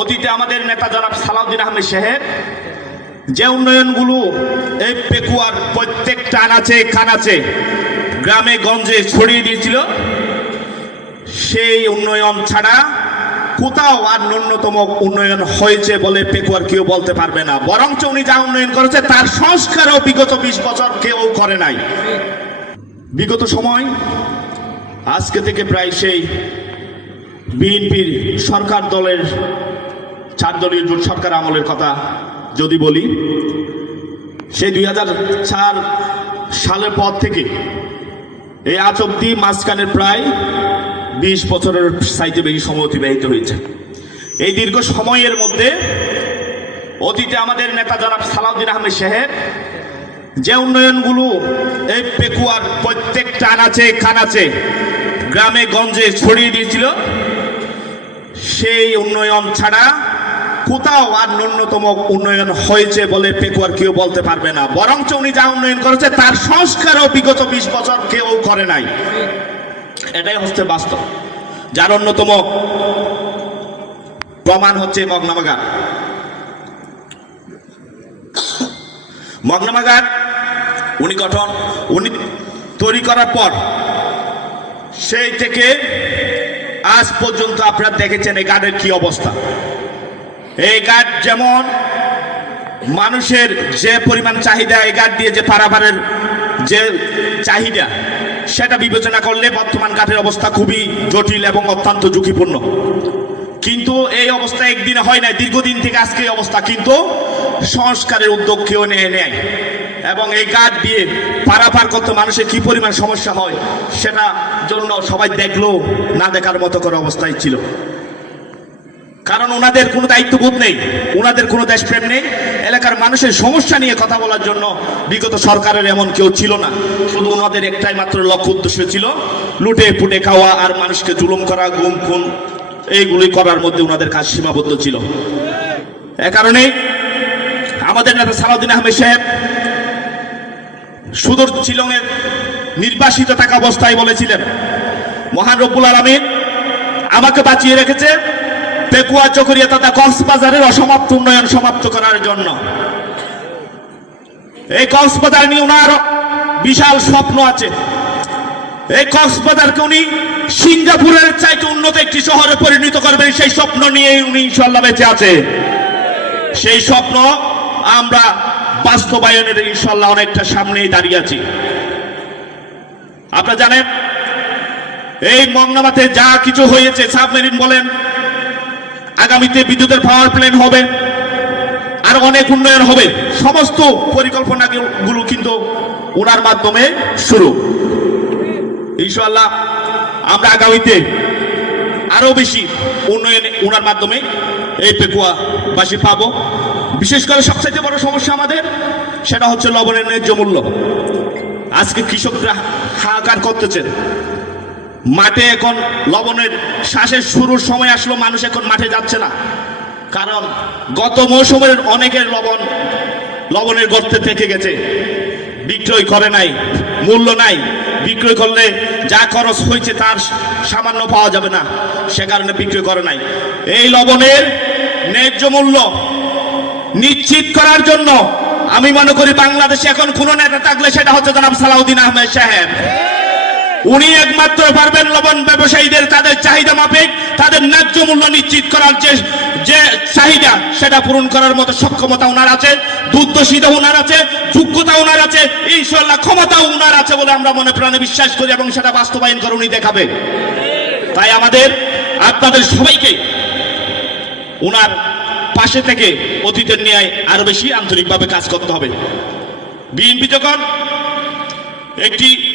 অতীতে আমাদের নেতা জনাব সালাউদ্দিন আহমেদ সাহেব, যে উন্নয়নগুলো এই পেকুয়ার প্রত্যেকটা আনাচে, কানাচে গ্রামে, গঞ্জে ছড়িয়ে দিয়েছিল, সেই উন্নয়ন ছাড়া কোথাও আর ন্যূনতম উন্নয়ন হয়েছে বলে পেকুয়ার কেউ বলতে পারবে না। বরঞ্চ উনি যা উন্নয়ন করেছে, তার সংস্কারও বিগত বিশ বছর কেউ করে নাই। বিগত সময়, আজকে থেকে প্রায় সেই বিএনপির সরকার দলের চার দলীয় জোট সরকার আমলের কথা যদি বলি, সেই দুই হাজার চার সালের পর থেকে এই আজ অব্দি মাঝখানের প্রায় বিশ বছরের সাইতে বেশি সময় অতিবাহিত হয়েছে। এই দীর্ঘ সময়ের মধ্যে অতীতে আমাদের নেতা জনাব সালাউদ্দিন আহমেদ সাহেব যে উন্নয়নগুলো এই পেকুয়ার প্রত্যেকটা আনাচে, কানাচে গ্রামে, গঞ্জে ছড়িয়ে দিয়েছিল, সেই উন্নয়ন ছাড়া কোথাও আর ন্যূনতম উন্নয়ন হয়েছে বলে পেকুয়ার কেউ বলতে পারবে না। বরঞ্চ উনি যা উন্নয়ন করেছে তার সংস্কারও বিগত বিশ বছর কেউ করে নাই। এটাই হচ্ছে বাস্তব। যার অন্যতম প্রমাণ হচ্ছে মগনামাগার। মগনামাগার, উনি গঠন, উনি তৈরি করার পর সেই থেকে আজ পর্যন্ত আপনারা দেখেছেন এই গার্ডের কি অবস্থা। এই গার্ড যেমন মানুষের যে পরিমাণ চাহিদা এই গার্ড দিয়ে যে পারাপারের যে চাহিদা, সেটা বিবেচনা করলে বর্তমান কাঠের অবস্থা খুবই জটিল এবং অত্যন্ত ঝুঁকিপূর্ণ। কিন্তু এই অবস্থা একদিনে হয় না দীর্ঘদিন থেকে আজকে এই অবস্থা, কিন্তু সংস্কারের উদ্যোগ কেউ নিয়ে নেয় এবং এই গাছ দিয়ে পারাপার করতে মানুষের কি পরিমাণ সমস্যা হয়, সেটা জন্য সবাই দেখল, না দেখার মতো করে অবস্থায় ছিল। কারণ ওনাদের কোনো দায়িত্ববোধ নেই, ওনাদের কোনো দেশপ্রেম নেই। এলাকার মানুষের সমস্যা নিয়ে কথা বলার জন্য বিগত সরকারের এমন কেউ ছিল না। শুধু ওনাদের একটাই মাত্র লক্ষ্য উদ্দেশ্য ছিল, লুটে, পুটে খাওয়া আর মানুষকে জুলুম করা, গুম, খুন এইগুলি করার মধ্যে ওনাদের কাজ সীমাবদ্ধ ছিল। এ কারণে আমাদের নেতা সালাউদ্দিন আহমেদ সাহেব সুদূর শিলংয়ের নির্বাসিত থাকা অবস্থায় বলেছিলেন, মহান রব্বুল আলমিন আমাকে বাঁচিয়ে রেখেছে পেকুয়া চকরিয়া তথা কক্সবাজারের অসমাপ্ত উন্নয়ন সমাপ্ত করার জন্য। এই কক্সবাজার নিয়ে ওনার বিশাল স্বপ্ন আছে। এই কক্সবাজারকে উনি সিঙ্গাপুরের চাইতে উন্নত একটি শহরে পরিণত করবেন, সেই স্বপ্ন নিয়ে উনি ইনশাল্লাহ বেঁচে আছে। সেই স্বপ্ন আমরা বাস্তবায়নের ইনশাল্লাহ অনেকটা সামনেই দাঁড়িয়ে আছি। আপনারা জানেন, এই মংনামাতে যা কিছু হয়েছে, সাবমেরিন বলেন আগামীতে বিদ্যুতের পাওয়ার প্ল্যান্ট হবে, আর অনেক উন্নয়ন হবে। সমস্ত পরিকল্পনাগুলো কিন্তু ওনার মাধ্যমে শুরু। ইনশাল্লাহ আমরা আগামীতে আরও বেশি উন্নয়ন ওনার মাধ্যমে এই পেকুয়াবাসী পাব। বিশেষ করে সবচাইতে বড় সমস্যা আমাদের, সেটা হচ্ছে লবণের ন্যায্য মূল্য। আজকে কৃষকরা হাহাকার করতেছেন। মাঠে এখন লবণের শ্বাসের শুরুর সময় আসলো, মানুষ এখন মাঠে যাচ্ছে না। কারণ গত মৌসুমের অনেকের লবণ, লবণের গর্তে থেকে গেছে। বিক্রয় করে নাই, মূল্য নাই। বিক্রয় করলে যা খরচ হয়েছে তার সামান্য পাওয়া যাবে না। সে কারণে বিক্রয় করে নাই। এই লবণের ন্যায্য মূল্য নিশ্চিত করার জন্য আমি মনে করি বাংলাদেশে এখন কোন নেতা থাকলে সেটা হচ্ছে জনাব সালাউদ্দিন আহমেদ সাহেব। উনি একমাত্র পারবেন লবণ ব্যবসায়ীদের তাদের চাহিদা মাফিক, তাদের ন্যায্য মূল্য নিশ্চিত করার যে যে চাহিদা, সেটা পূরণ করার মতো সক্ষমতা ওনার আছে, দুর্দশিতা ওনার আছে, যোগ্যতা ওনার আছে ইনশাল্লাহ ক্ষমতা ওনার আছে বলে আমরা মনে প্রাণে বিশ্বাস করি এবং সেটা বাস্তবায়ন করে উনি দেখাবে। তাই আমাদের, আপনাদের সবাইকে ওনার পাশে থেকে অতীতের ন্যায় আরও বেশি আন্তরিকভাবে কাজ করতে হবে। বিএনপি যখন একটি